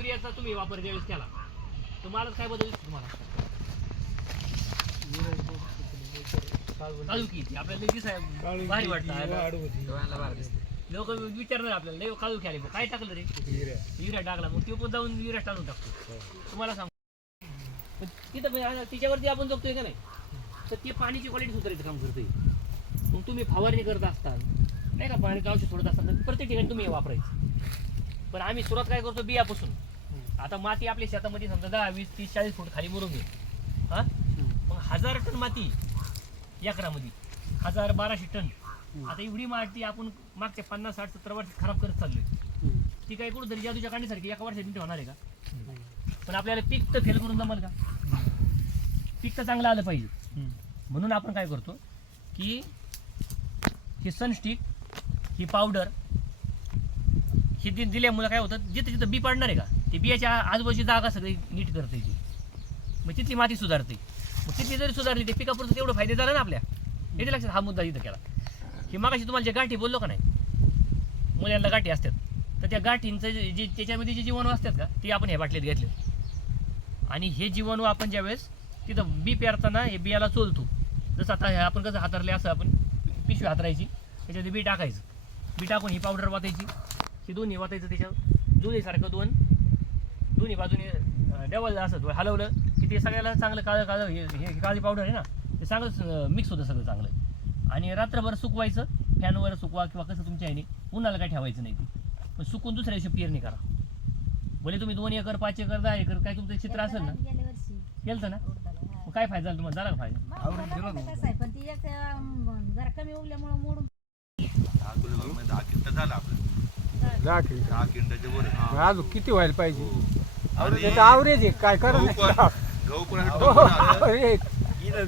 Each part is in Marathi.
युरियाचा तुम्ही वापर ज्यावेळेस केला तुम्हाला काय बदल दिसतो तुम्हाला? आपल्याला भारी वाटतं लोक विचारणार आपल्याला लय काळू खेळले काय टाकलं रे? युरिया. टाकला मग तो पण जाऊन युरिया टाकून टाकतो. तुम्हाला सांग. पण तिथं पण तिच्यावरती आपण जगतोय का नाही? तर ते पाण्याची क्वालिटी सुधारायचं काम करतोय. मग तुम्ही फवारणी करत असताना नाही का? पाण्याचं औषध सोडत असताना तर प्रत्येक ठिकाणी तुम्ही हे वापरायचं. पण आम्ही सुरुवात काय करतो? बियापासून. आता माती आपल्या शेतामध्ये समजा दहा वीस तीस चाळीस फूट खाली मुरून घे हा? मग हजार टन माती एकरामध्ये. हजार बाराशे टन. आता एवढी माती आपण मागच्या पन्नास साठ सत्तर वर्ष खराब करत चाललोय. ती काय कुठं जादूच्या काढण्यासारखी एका वर्षात होणार आहे का? पण आपल्याला पीक तर फेल करून जमल का? पीक तर चांगलं आलं पाहिजे. म्हणून आपण काय करतो की ही सनस्टिक ही पावडर ही दिल्यामुळं काय होतं? जिथं जिथं बी पडणार आहे का? ते बियाच्या आजूबाजूची जागा सगळी नीट करते ती. मग तिथली माती सुधारते. मग तिथली जरी सुधारली ते पिकापुरतं तेवढं फायदे झाला ना आपल्या. येते लक्षात हा मुद्दा इथं केला. की मागाशी तुम्हाला जे गाठी बोललो का नाही? मुलांना गाठी असतात. तर त्या गाठींचं जे जे- त्याच्यामध्ये जे जीवाणू असतात का ते आपण ह्या बाटलीत घेतले. आणि हे जीवाणू आपण ज्यावेळेस तिथं बी पेरताना हे बियाला चोलतो. जसं आता हे आपण कसं हातरले असं आपण पिशवी हातरायची. त्याच्यात बी टाकायचं. बी टाकून ही पावडर वाचायची ही दोन्ही वाचायचं त्याच्यावर. दोन्हीसारखं दोन दोन्ही बाजूने डबल असं थोडं हलवलं की ते सगळ्याला चांगलं काळं काळं हे हे काळी पावडर आहे ना ते चांगलं मिक्स होतं सगळं चांगलं. आणि रात्रभर सुकवायचं फॅनवर सुकवा किंवा कसं तुमच्या ह्याने उन्हाला काय ठेवायचं नाही ते. पण सुकून दुसऱ्या दिवशी पेरणी करा. भले तुम्ही दोन एकर पाच एकर दहा एकर काय तुमचं चित्र असेल ना गेल्या वर्षी. केलं ना? हा. मग काय फायदा झाला तुम्हाला? झाला का फायदा? पण ती एक, जरा कमी उगल्यामुळे मोडून दहा किलो दहा क्विंटल झालं आपलं. दहा किलो दहा क्विंटलच्या वर. अजून किती व्हायला पाहिजे? आणि आवरेज आहे. काय कर गहू पण गहू पण असं टोकून आलं. आवरेज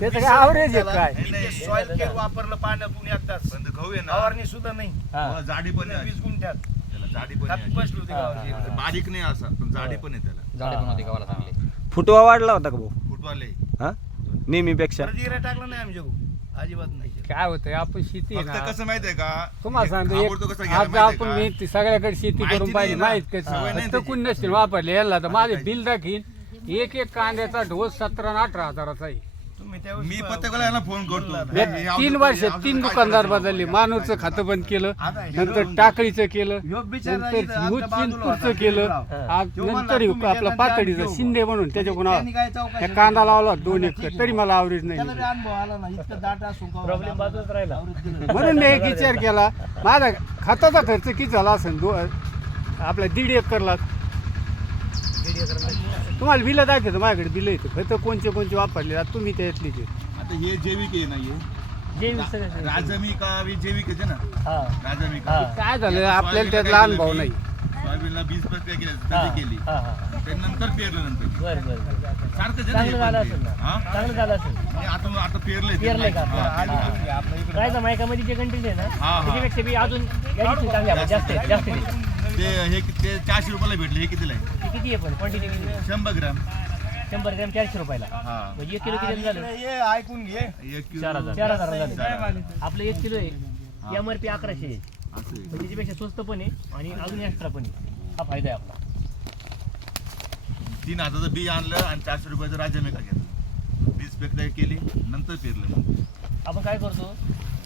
त्याचं काय आवरेज आहे काय? सॉइल केअर वापरलं पाण्यातून एकदाच पण ते गहू आहे ना. फवारणी सुद्धा नाही. मला जाडी पण आहे. वीस गुंठ्यात. त्याला जाडी पण खात आहे. बसली होती गावाची. बारीक नाही असा पण जाडी पण आहे त्याला. झाडे पण होते गावाला चांगले. फुटवा वाढला होता का भाऊ? फुटवाले. हा? नेहमीपेक्षा. परत जिरा टाकलं नाही आम्ही जगू. अजिबात नाही. काय होतंय आपण शेती आहे फक्त ना कसं माहितीये का तुम्हाला सांगतो आवडतो एक कसं घ्यायला आज माहितीये आपण का? मी ती सगळ्याकडे शेती माहिती करून पाहिजे नाही ना. माहीत सवय नाही त्याची. कोण नसतील वापरले याला तर माझे? बिल दाखीन एक एक कांद्याचा ढोस सतरा आणि अठरा हजाराचा आहे मी प्रत्येकाला यांना फोन करतो. तीन वर्ष तीन दुकानदार? बदलले. मानूरचं खातं बंद केलं नंतर टाकळीचं केलं नंतर केलं. नंतर आपलं पातळीचं. शिंदे म्हणून त्याच्याकडून त्यांनी काय चौकशी त्या कांदा लावला दोन म्हणलं, एकर ठीक तरी. मला आवरेज नाही. त्याला बी अनुभव आला ना इतकं दाट असून का प्रॉब्लेम बाजूलाच राहिला. म्हणून मी एक विचार केला माझा खताचा खर्च किती झाला असेल? दो आपला दीड एकरला तुम्हाला बिलं दाखवतो माझ्याकडे बिलं येतं खतं कोणचे कोणचे वापरले आता तुम्ही त्यातलीच आहेत. आता हे जैविक आहे ना हे सगळं सगळं. हे जैविक आहे ना हा राजमी का हा. काय झालं आपल्याला त्यातला काय अनुभव केलं नाही मी? सोयाबीनला बीज प्रक्रिया केली हा, त्याची केली हा, हा. त्यानंतर पेरलं नंतर बरं बरं बरं. सारखं जे चांगलं नाही झालं पण असेल ते. ना हा? चांगलं झालं असेल आणि आता आता पेरले पेरलंय का आपलं? राहायचं मायकामध्ये जे कंटेंट आहे ना हा. त्याच्यापेक्षा बी अजून याची चांगली आहे, जास्त आहे जास्त आहे ते हे ते चारशे रुपयाला भेटले हे कितीला आहे? ते किती आहे पण? क्वांटिटी शंभर ग्राम. शंभर ग्रॅम चारशे रुपयाला. हा. म्हणजे एक किलो किती झालं? हे ऐकून घे. एक किलो चार हजार. चार हजार झाले. चार. आपलं एक किलो हा. आहे एम आर पी अकराशे आहे. असं आहे. म्हणजे त्याच्यापेक्षा स्वस्त पण आहे आणि अजून एक्स्ट्रा पण आहे. हा फायदा आहे आपला. तीन हजाराचं बी आणलं आणि चारशे रुपयाचं राजमेका घेतलं. बीज प्रक्रिया केली नंतर पेरलं मग. आपण काय करतो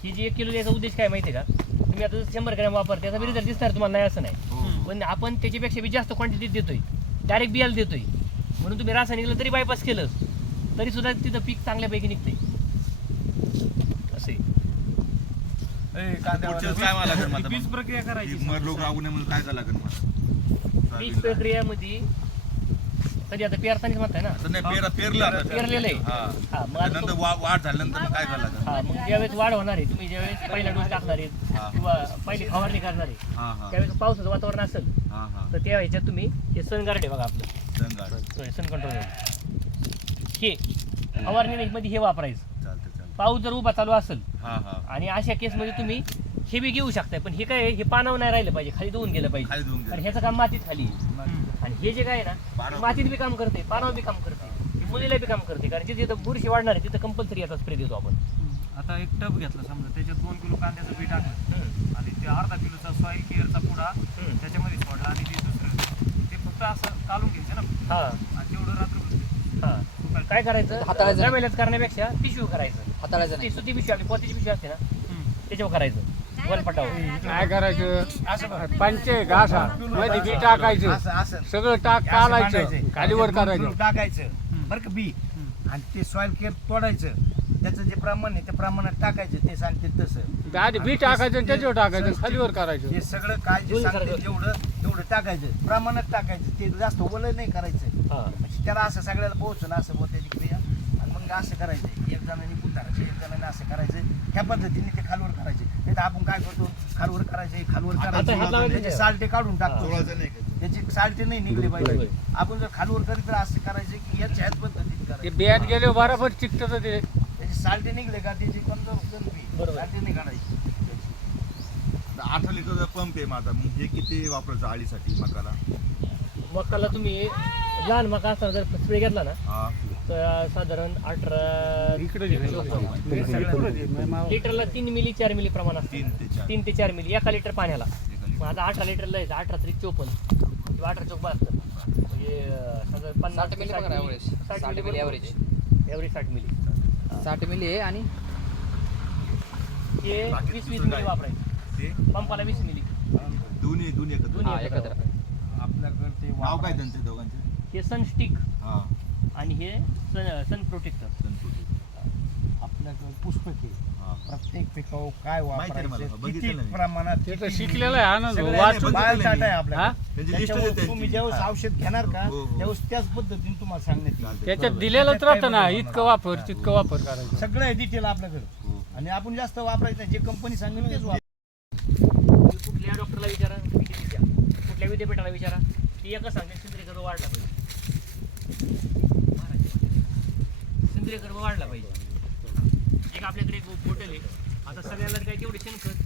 ही जी एक किलो द्यायचा उद्देश काय माहिती आहे का? तुम्ही आता शंभर ग्रॅम वापर त्याचा बी रिझल्ट दिसणार तुम्हाला नाही असं नाही. हो. पण आपण त्याच्यापेक्षा बी जास्त क्वांटिटीत देतोय. डायरेक्ट बियाला देतोय. म्हणून तुम्ही रासायनिकला तरी बायपास केलं तरी सुद्धा तिथं पीक चांगल्यापैकी निघतंय. असं. पुढच्या काय मला लागेल वीज? प्रक्रिया करायची मग लोक राहू नये म्हणून काय लागेल मला पीक. प्रक्रियामध्ये कधी आता पेरतानाच म्हणताय ना? आता नाही पेरा पेरलं आता पेरलेलं आहे. हा. हा मग आता नंतर तो- वा- वाढ झाल्यानंतर मग काय लागेल हा मग ज्यावेळेस वाढ होणार आहे तुम्ही ज्यावेळेस पहिला डोस टाकणार आहे. किंवा पहिली फवारणी करणार आहे हा हा. त्यावेळेस पावसाचं वातावरण असेल हा हा. तर त्या ह्याच्यात तुम्ही हे सन गार्ड आहे बघा आपलं. दंगाड सॉरी सन कंट्रोल हे फवारणी मध्ये हे वापरायचं. चालतं चालतं पाऊस जर उभा चालू असेल हा हा. आणि अशा केसमध्ये तुम्ही हे बी घेऊ शकताय पण हे काय आहे, हे पानावर नाही राहिलं पाहिजे खाली धुवून गेलं पाहिजे. खाली धुवून गेलं. कारण ह्याचं काम मातीत खाली. आहे. हे जे काय आहे ना मातीत बी काम करते पानावर बी काम करते. मुलीला बी काम करते कारण जिथे जिथं बुरशी वाढणार आहे तिथं कंपल्सरी याचा स्प्रे देतो आपण. आता एक टब घेतला समजा त्याच्यात दोन किलो कांद्याचं बी टाकलं. आणि ते अर्धा किलोचा सॉईल केअरचा पुडा. त्याच्यामध्ये सोडला आणि ते दुसरं ते फक्त असं काढून घ्यायचं ना. हा. आणि तेवढं रात्रभर. हा. काय करायचं? हाताळायचं करण्यापेक्षा टिश्यू करायचं. हाताळायचं ती नाही सुती पिशवी आपली पोतीची पिशवी असते ना त्याच्यावर करायचं. काय करायचं? पंचे घासा मध्ये बी टाकायचं. असं असं. सगळं टाक बांधायचं. खालीवर करायचं. किलो टाकायचं. बरं का बी. आणि ते सॉइल केअर तोडायचं. त्याचं जे प्रमाण आहे त्या प्रमाणात टाकायचं. ते सांगते तसं. आधी बी टाकायचं त्याच्यावर टाकायचं. खालीवर करायचं. ते सगळं काय सांगते. जेवढं तेवढं टाकायचं. प्रमाणात टाकायचं. ते जास्त ओलं नाही करायचं. हा. म्हणजे त्याला असं सगळ्याला पोहोचून असं बुवा त्याची क्रिया. आणि मग असं करायचं. एक जणांनी कुठारायचं एक जणांनी असं करायचं. ह्या पद्धतीने ते खालवर करायचे. तर आपण काय करतो? खालवर करायचे खालवर करायचे. त्याचे नाही. सालटे काढून टाकतो? त्याची सालटे नाही निघले पाहिजे. आपण जर खालवर करीत तर असं करायचे की याच्या ह्याच पद्धतीने ते करायचं बियात गेले बरोबर चिकटत ते. त्याचे सालटे निघले का? त्याची कमजोर बरोबर. सालटे नाही काढायची. अठरा लिटरचा पंप आहे माझा मग हे किती वापरायचं आळीसाठी मकाला? मकाला तुम्ही लहान मका असताना जर स्प्रे घेतला ना हा. तर साधारण अठरा लिटरला तीन मिली चार मिली प्रमाण असते. तीन ते चार. मिली. एका लिटर पाण्याला. मग आता अठरा लिटरला यायचं अठरा तरी चोपन्न. किंवा अठरा चौक बहात्तर म्हणजे साधारण पन्नास साठ मिली. साठ. ॲव्हरेज साठ मिली साठ मिली. आहे आणि हे वीस मिली? वापरायचं. पंपाला वीस मिली. दोन्ही दोन्ही एकत्र. हा. आपल्याकडे ते नाव काय त्यांचे दोघांचे? हे सनस्टिक हा. आणि हे सन सन प्रोटेक्टर आपल्याकडे पुस्तक हा प्रत्येक पिकावर काय माहिती आहे मला, वापरायचं बघितलेलं किती मी. प्रमाणात ते तर किती शिकलेलं आहे आनंद सगळं वाचून बघितलेलं बायोडाटा मी. आहे हा? आपल्याला त्यांची लिस्ट त्याच्यावर देते तुम्ही. ज्यावेळेस हा. औषध घेणार का हो, हो. त्यावेळेस त्याच पद्धतीने तुम्हाला सांगण्यात येईल चालतंय. त्याच्यात. दिलेलंच राहतं ना इतकं वापर तितकं वापर करायचं सगळं आहे डिटेल आपल्याकडे हो. आणि आपण जास्त वापरायचं नाही जे कंपनी सांगेल तेच वापर तुम्ही कुठल्या डॉक्टरला विचारा. कुठल्या विद्यापीठाला विचारा ती एकच सांगते सेंद्रिय वाढला पाहिजे सेंद्रिय गर्भ वाढला पाहिजे. एक आपल्याकडे एक पोर्टल आहे. आता सगळ्याला काय तेवढे शेणखत?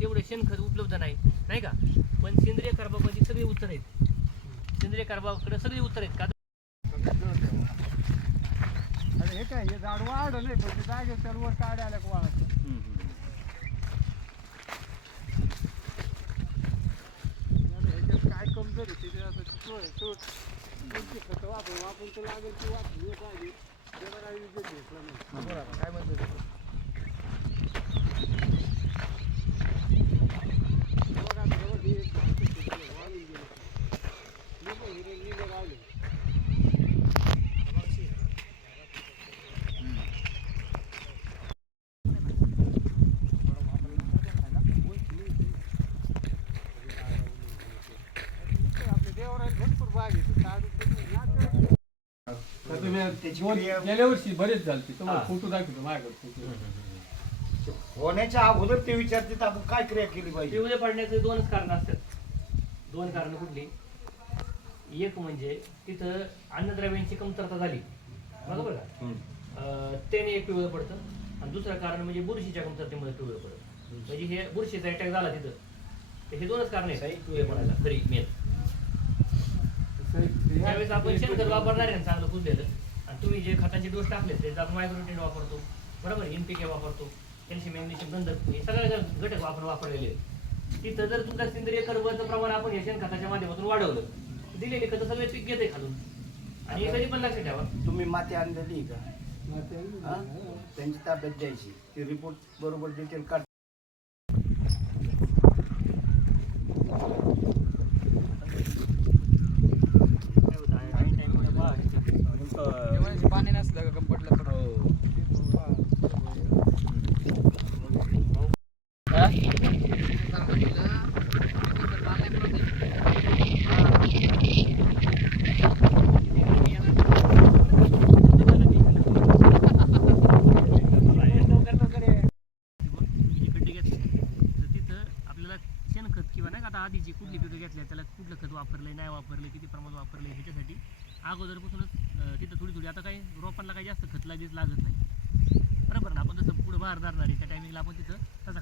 तेवढे शेणखत उपलब्ध नाही. नाही का? पण सेंद्रिय कर्बामध्ये सगळे उत्तर आहेत. सेंद्रिय कर्बाकडे सगळे उत्तर आहेत. का? अरे हे काय हे झाड वाढ नाही पण ते जागेवर त्याला वर काढे आल्या का वाढत? काय कमजोर आहे ते आता. कोणती खतं वापरून वापरून तर लागेल ती वापरून पाहिजे त्याला काही विकत घेतलं नाही काय म्हणतो बघा आता बघा, हे एक झाड कसं झालं, वाळून गेलं. लिंबू हिरे लिंबू लावले. आपल्या देवरात भरपूर बाग आहे. काढून तुम्ही नाटक- तुम्ही दोन- गेल्या वर्षी बरेच तुम्हाला हा. फोटो दाखवतो माझ्याकडे फोटो होण्याच्या अगोदर ते विचारते तर आपण काय क्रिया केली पाहिजे? पिवळे पडण्याचे दोनच कारण असतात. दोन कारण कुठली? एक म्हणजे तिथं अन्नद्रव्यांची कमतरता झाली. बरोबर का? अं, त्याने एक पिवळं पडतं. आणि दुसरं कारण म्हणजे बुरशीच्या कमतरतेमुळे पिवळं पडतं. म्हणजे हे बुरशीचा अटॅक झाला तिथं. तर हे दोनच कारण आहेत. पिवळे पडायला. खरी मेन. त्यावेळेस आपण शेणखत वापरणार आहे ना चांगलं कुजलेलं आणि तुम्ही जे खताचे डोस टाकले आपण मायक्रोटेन वापरतो बरोबर? एनपीके वापरतो कॅल्शियम मॅग्नेशियम गंधक हे सगळे घटक आपण वापरलेले आहेत. तिथं जर तुमच्या सेंद्रिय कर्बचं प्रमाण आपण या शेणखताच्या माध्यमातून वाढवलं दिलेले खतं सगळे पीक घेते खालून. आणि हे कधी पण लक्षात ठेवा. तुम्ही माती आणलेली का? हा? त्यांची ताब्यात द्यायची. ते रिपोर्ट बरोबर डिटेल काढ पाणी नसलं का कम्फर्टला जे तर तिथं आपल्याला शेणखत किंवा नाही का आता आधीची कुठली पिकं घेतल्या त्याला कुठलं खत वापरलंय नाही वापरलं किती प्रमाणात वापरलंय ह्याच्यासाठी अगोदरपासूनच तिथं थोडी थोडी आता काही रोपांना काही जास्त खत लागेच लागत नाही. बरोबर ना आपण जसं पुढं बाहेर धरणार आहे त्या टायमिंगला आपण तिथं तसा